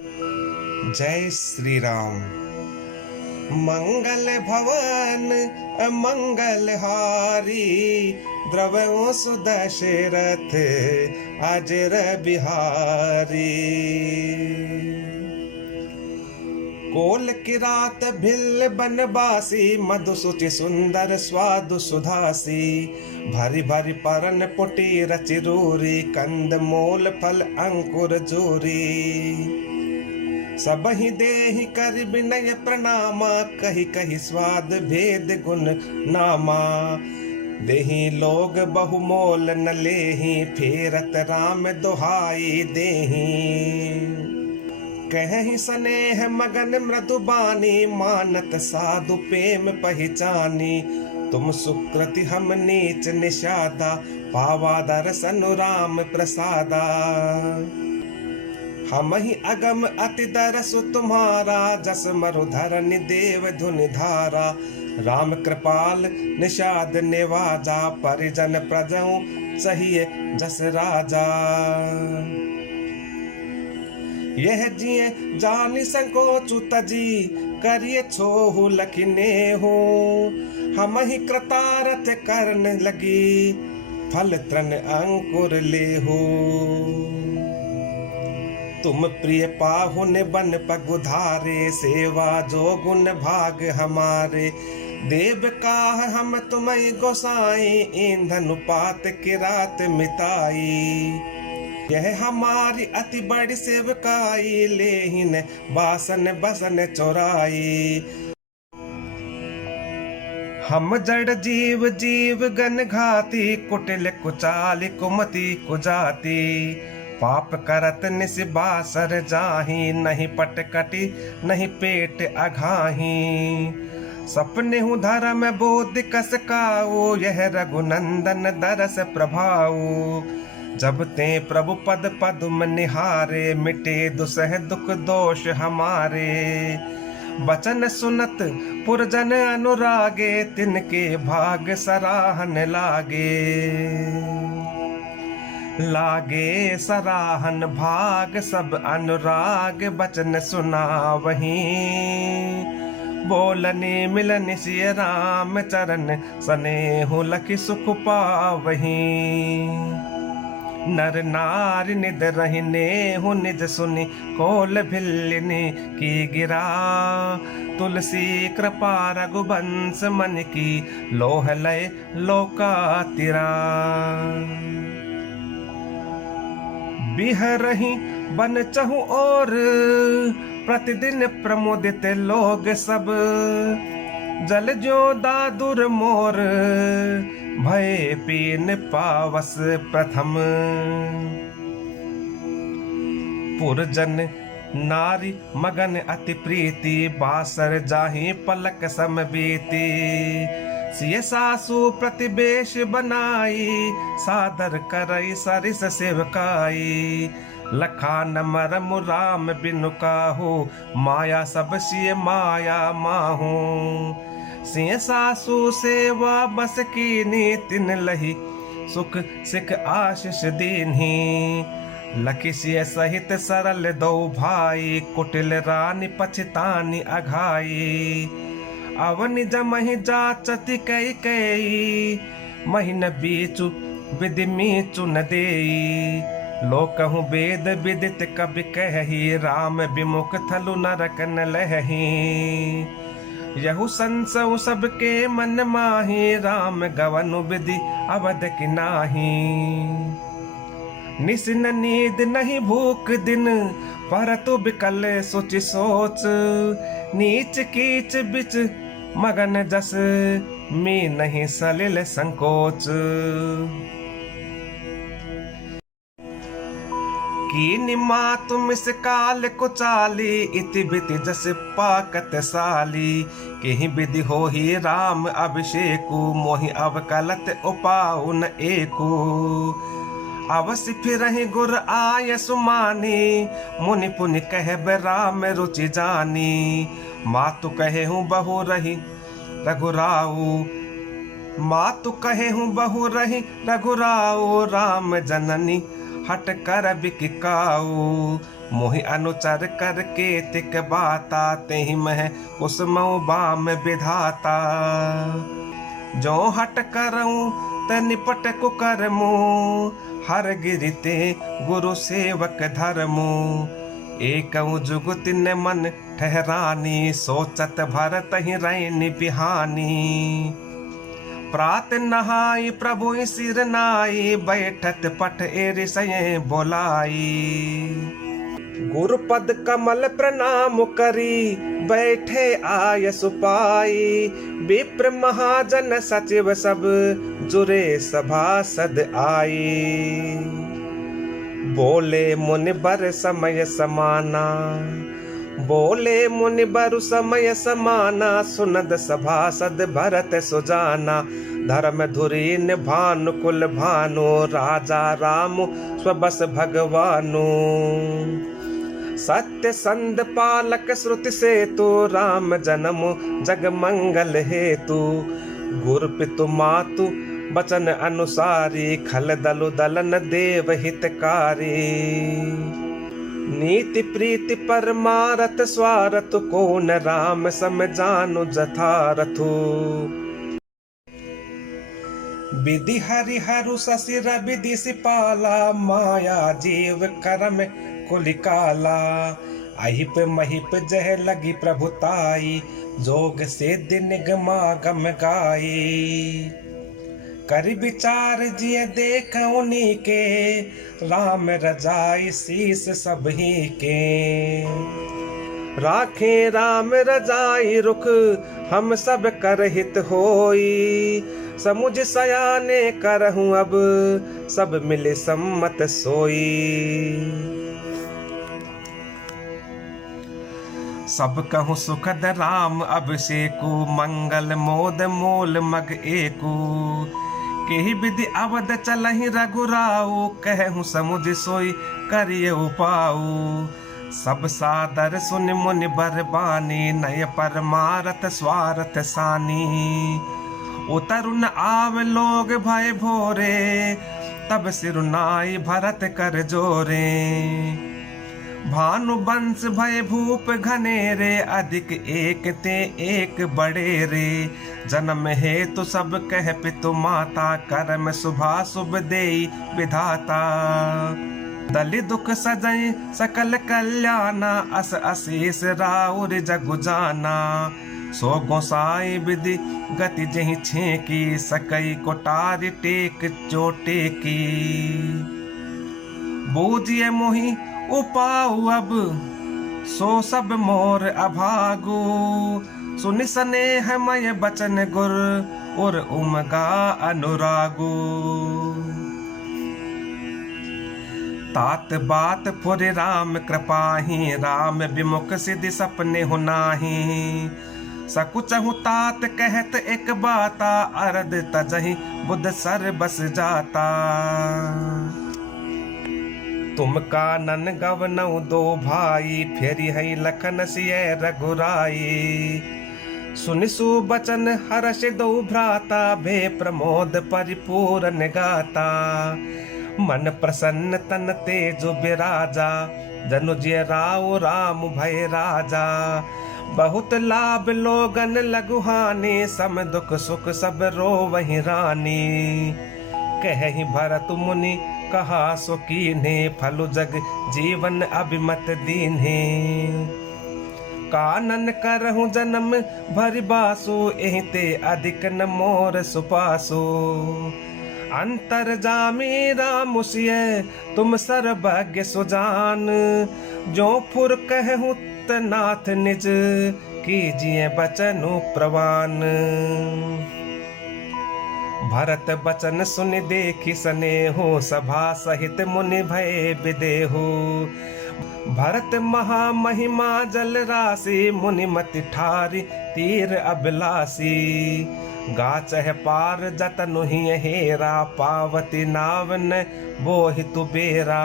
जय श्री राम। मंगल भवन मंगल हारी, द्रवो सुदशरथ अजर बिहारी। कोल किरात भिल बनबासी, मधु सुचि सुंदर स्वादु सुधासी। भरी भरी परन पुटी रचिरूरी, कंद मोल फल अंकुर जूरी। सबहि देहि कर विनय प्रणामा, कही कही स्वाद भेद गुण नामा। देहि लोग बहुमोल न लेहि, फेरत राम दुहाई देहि। कहि स्नेह मगन मृदुबानी, मानत साधु प्रेम पहिचानी। तुम सुकृति हम नीच निषादा, पावा दर्शन राम प्रसादा। हम ही अगम अति दरसु तुम्हारा, जस मरुधर निदेव धुनि धारा। राम कृपाल निषाद निवाजा, परिजन प्रजऊ चाहिए जस राजा। यह जिये जानि संकोचु तजी, करिए छोहु लखिने हो। हम ही कृतारथ करन लगी, फल तृण अंकुर ले हो। तुम प्रिय पाहुन बन पगुधारे, सेवा जो गुण भाग हमारे। देव काह हम तुम्हें गोसाई, ईंधन पात किरात मिताई। यह हमारी अति बड़ी सेवकाई, लेहिन बासन बसन चोराई। हम जड़ जीव जीव गन घाती, कुटिल कुचाल कुमति कुजाती। पाप करत निस्बासर जाही, नहीं पटकटी नहीं पेट अघाही। सपने हूँ धर्म बोध कस काओ, यह रघुनंदन दरस प्रभाओ। जब ते प्रभु पद पदुम निहारे, मिटे दुसह दुख दोष हमारे। बचन सुनत पुरजन अनुरागे, तिनके भाग सराहन लागे सराहन भाग। सब अनुराग बचन सुना वहीं, बोलने मिलन सिय राम चरण। स्नेहु लखि सुख पावहीं, नर नारी निद रहने हूँ निज सुनि। कोल भिल्लिनी की गिरा, तुलसी कृपा रघुवंश मन की। लोह लय लोका तिरा, बिहरहि बन चहु और। प्रतिदिन प्रमोदित लोग सब, जल जो दादुर मोर। भय पीन पावस प्रथम, पुरजन नारी मगन अति प्रीति। बासर जाहि पलक सम बीती, सिय सासु प्रतिवेश बनाई। सादर करई सरिस सेवकाई, लखान मरम राम बिनु काहू। माया सब सिय माया माहू, सिय सासु सेवा बस कीनी। तिन लही सुख सिख आशीष दीन्ही, लखि सिय सहित सरल दो भाई। कुटिल रानी पछतानी अघाई, अवनि जमहि जाचति कई कई। महिन बीचु विधि मीचु न देई, लोकहु वेद विदित कबि कहि। राम विमुख थलु नरक न लहि, यहु संसउ सबके मन माही। राम गवनु विधि अवध कि नाही, निस न नींद नहीं भूख दिन। परतु बिकल सोचि सोच, नीच कीच बिच मगन जस। मी नहीं सलिल संकोच, कीनि मातु मिस काल कुचाली। इति बिति जस पाकत साली, केहि विधि होहि राम अभिषेकु। मोहि अवकलत उपाउ न एकु, अवसि फिरहि गुर आय सुमानी। मुनि पुनि कहब राम रुचि जानी, मातु कहे हूँ बहु रही रघुराऊ। मातु कहे हूँ बहु रही रघुराऊ, राम जननी हट कर बिकिकाऊ। मोहि अनुचर करके तिक बाता, तेहि मह कुसमऊ बाम विधाता। जो हट करऊं त निपट कुकरमु, हर गिरिते गुरु सेवक धर्मु। एकऊ जुगुत न मन ठहरानी, सोचत भरत ही रैन बिहानी। प्रात नहाई प्रभु सिर नाई, बैठत पट एर सये बोलाई। गुरुपद कमल प्रणाम करी, बैठे आय सुपाई। विप्र महाजन सचिव सब, जुरे सभासद आई। बोले मुनिबर समय समाना, बोले मुनिबर समय समाना। सुनद सभासद भरत सुजाना, धर्म धुरीन भानु कुल भानु। राजा राम स्वबस भगवानु, सत्य संध पालक श्रुति सेतु। राम जन्म जग मंगल हेतु, गुरु पितु मातु बचन अनुसारी। खल दलु दलन देव हितकारी, नीति प्रीति परमारथ स्वारथ। को न राम सम जानु जथारथु। विधि हरिहरु ससिर विधि सिपाला, माया जीव करम कुलिकाला। अहिप महिप जह लगी प्रभुताई, जोग से दिन गम गाई। कर विचार जिय देख उन्हीं के, राम रजाई शीस सबही के। राखे राम रजाई रुख, हम सब कर हित होई। समुझ सयाने करहूं अब, सब मिले सम्मत सोई। सब कहूँ सुखद राम अभिषेकु, मंगल मोद मूल मग एकु। केहि विधि अवध चलहि रघुराऊ, कहूँ समुझ सोई करिय उपाऊ। सब सादर सुन मुनि बरबानी, नय परमारथ स्वार्थ सानी। उतरुन आव लोग भय भोरे, तब सिरुनाई भरत कर जोरे। भानु बंश भय भूप घनेरे, अधिक एक ते एक बड़े रे। जन्म हेतु सब कह पितु माता, कर्म शुभा शुभ देई विधाता। दलि दुख सजई सकल कल्याणा, अस असीस राउर जगु जाना। सो गोसाई विधि गति जहि छेकी, सकई कोटारी टेक चोटे की। बूझिए मोहि उपाऊ अब, सो सब मोर अभागु। सुनि स्नेह मय बचन गुर, और उमगा अनुरागु। तात बात फुर राम कृपाही, राम विमुख सिद्धि सपने हो नाही। सकुचहु तात कहत एक बाता, अरद तजहि बुध सर बस जाता। तुम कानन गवनऊ दो भाई, फेरी है लखन सिय रघुराई। सुनि सुबचन हर्ष दो भ्राता, भे प्रमोद परिपूर्ण गाता। मन प्रसन्न तन तेजु बिराजा, जनुजिय राव राम भय राजा। बहुत लाभ लोगन लघुहानी, सम दुख सुख सब रोवहि रानी। कहि भरत मुनि कहा सो कीन्हे, फलु जग जीवन अभिमत दीन्हे। कानन करहु जन्म भरि बासु, एहि ते अधिक न मोर सुपासु। अंतर जामी राम सिय, तुम सर्वज्ञ सुजान। जो फुर कहूँ नाथ निज, कीजिए बचनु प्रवान। भरत बचन सुन देखी स्नेहो, सभा सहित मुनि भय विदेहु। भरत महामहिमा जल राशि, मुनि मति ठारी तीर अभिलाषी। गाचह पार जतनु ही हेरा, पावती नावन बोहि तुबेरा।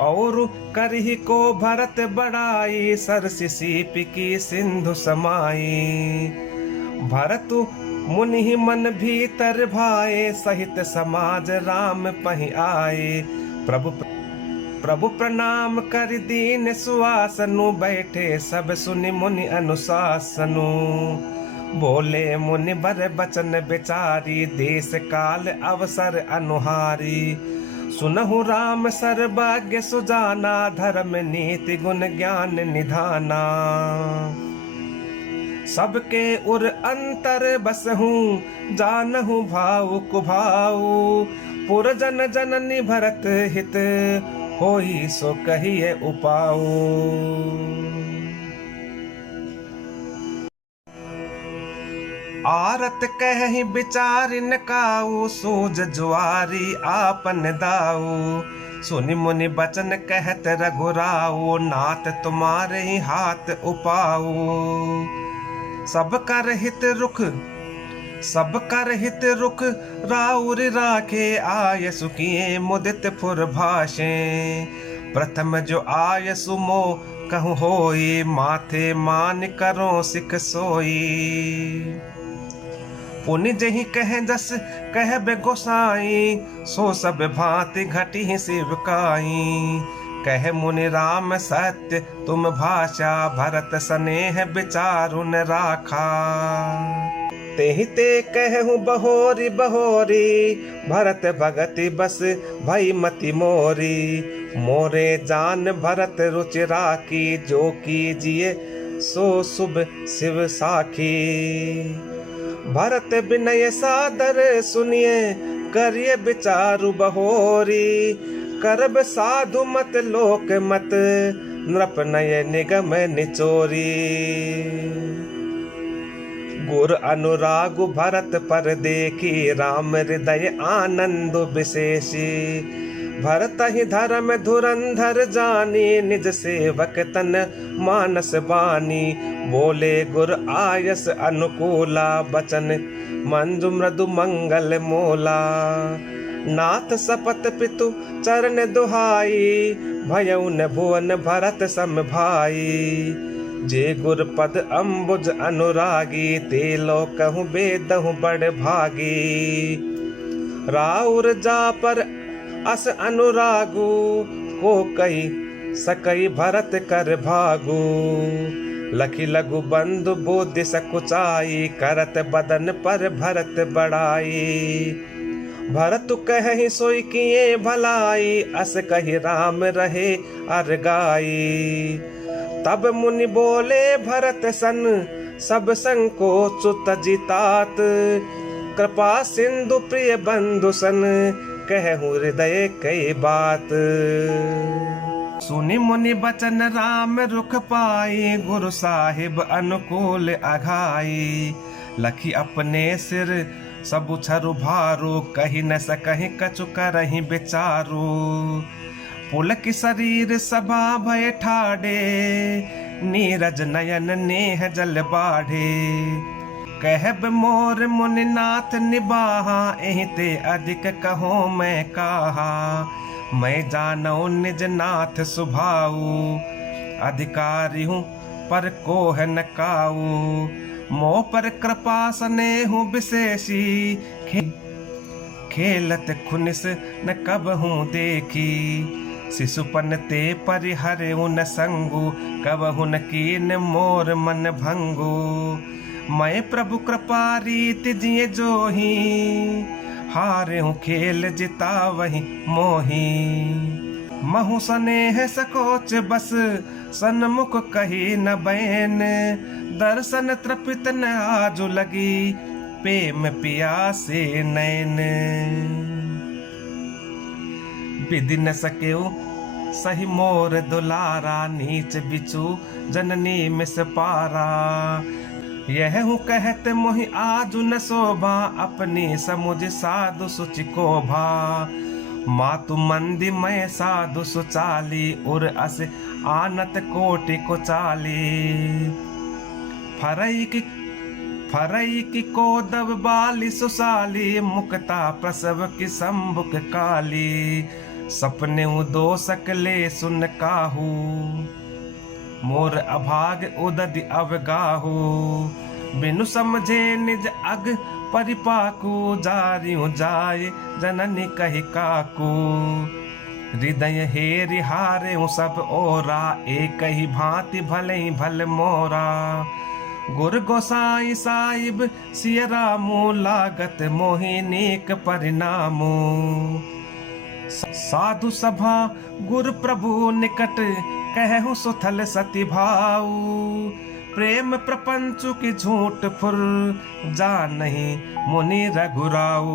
और करहि को भरत बड़ाई, सरसि सीप की सिंधु समाई। भरतु मुनि मन भीतर भाए, सहित समाज राम पहि आए। प्रभु प्रभु प्रणाम कर दीन सुआसनु, बैठे सब सुनि मुनि अनुशासनु। बोले मुनि बर बचन बेचारी, देश काल अवसर अनुहारी। सुनहु राम सर्वज्ञ सुजाना, धर्म नीति गुण ज्ञान निधाना। सबके उर अंतर बसहूँ, जानहु भाव कुभाऊ। पुरजन जननी भरत हित, होई सो कहिए उपाऊ। आरत कहि विचार न काऊ, सूझ जुआरी आपन दाऊ। सुनि मुनि बचन कहत रघुराऊ, नाथ तुम्हारे ही हाथ उपाऊ। सब कर हित रुख, राउर राखे आय सुखिए मुदित फुर भाषे। प्रथम जो आय सुमो कहूँ होई, माथे मान करो सिख सोई। पुनि जही कह जस कह बे गोसाई, सो सब भांति घटी शिवकाई। कह मुनि राम सत्य तुम भाषा, भरत स्नेह विचारु न राखा। तेहि ते कहूँ बहोरी बहोरी, भरत भगति बस भई मति मोरी। मोरे जान भरत रुचि राखी, जो कीजिए सो शुभ शिव साखी। भरत विनय सादर सुनिए, करिए विचारु बहोरी। करब साधु मत लोक मत, नृप नय निगम निचोरी। गुर अनुराग भरत पर देखी, राम हृदय आनंद विशेषी। भरत ही धर्म धुरंधर जानी, निज सेवक तन मानस बानी। बोले गुर आयस अनुकूला, बचन मंजु मृदु मंगल मोला। नाथ सपत पितु चरण दुहाई, भयउ न भुवन भरत सम भाई। जे गुर पद अम्बुज अनुरागी, ते लोकहु बेदहु बड़ भागी। राउर जा पर अस अनुरागु, को कही सकई भरत कर भागु। लखी लघु बंधु बुद्धि सकुचाई, करत बदन पर भरत बड़ाई। भरत कहि सोई किए भलाई, अस कही राम रहे अर गाई। तब मुनि बोले भरत सन, सब संकोच तजितात। कृपा सिंधु प्रिय बंधु सन, कहूँ हृदय कई बात। सुनि मुनि बचन राम रुख पाई, गुरु साहिब अनुकूल अघाई। लखी अपने सिर सब छरु भारू, कही न सकहि कछु करहि विचारू। पुलक शरीर सभा भय ठाडे, नीरज नयन नेह जल बाढ़े। कहब मोर मुनि नाथ निबाहा, एहि ते अधिक कहो मैं काहा। मैं जानो निज नाथ सुभाऊ, अधिकारी हूँ पर कोह न काऊ। मोह पर कृपा स्नेहु विशेषी, खेलत खुनिस न कबहूँ देखी। शिशुपन ते परिहरे न संगु, कबहु न कीन मोर मन भंगु। मैं प्रभु कृपा रीति जिये जोही, हारे हूँ खेल जिता वही मोही। महु स्नेह सकोच बस, सन्मुख कही न बैन। दर्शन तृपित न आजु लगी, प्रेम पियासे नैन। विधि न सकेऊ सही मोर दुलारा, नीच बिचू जननी मिस पारा। यह हूँ कहत मोहि आजु न शोभा, अपनी समुझ साधु सुचि को भा। मातु मंदी मैं साधु सुचाली, उर अस आनत कोटि को चाली। फरई की कोदव बाली सुसाली, मुक्ता प्रसव की संभुक काली। सपने दो सकले सुन काहू, मोर अभाग उदधि अवगाहू। बिनु समझे निज अग परिपाकू, जारियो जाय जननी कहि काकू। हृदय हेरि हारे सब ओरा, एक ही भांति भले भल मोरा। गुर गोसाई साहिब सिय रामू, लागत मोहि नेक परिणामो। साधु सभा गुर प्रभु निकट, कहूँ सुथल सति भाऊ। प्रेम प्रपंचु की झूठ फुर, जानहि मुनि रघुराऊ।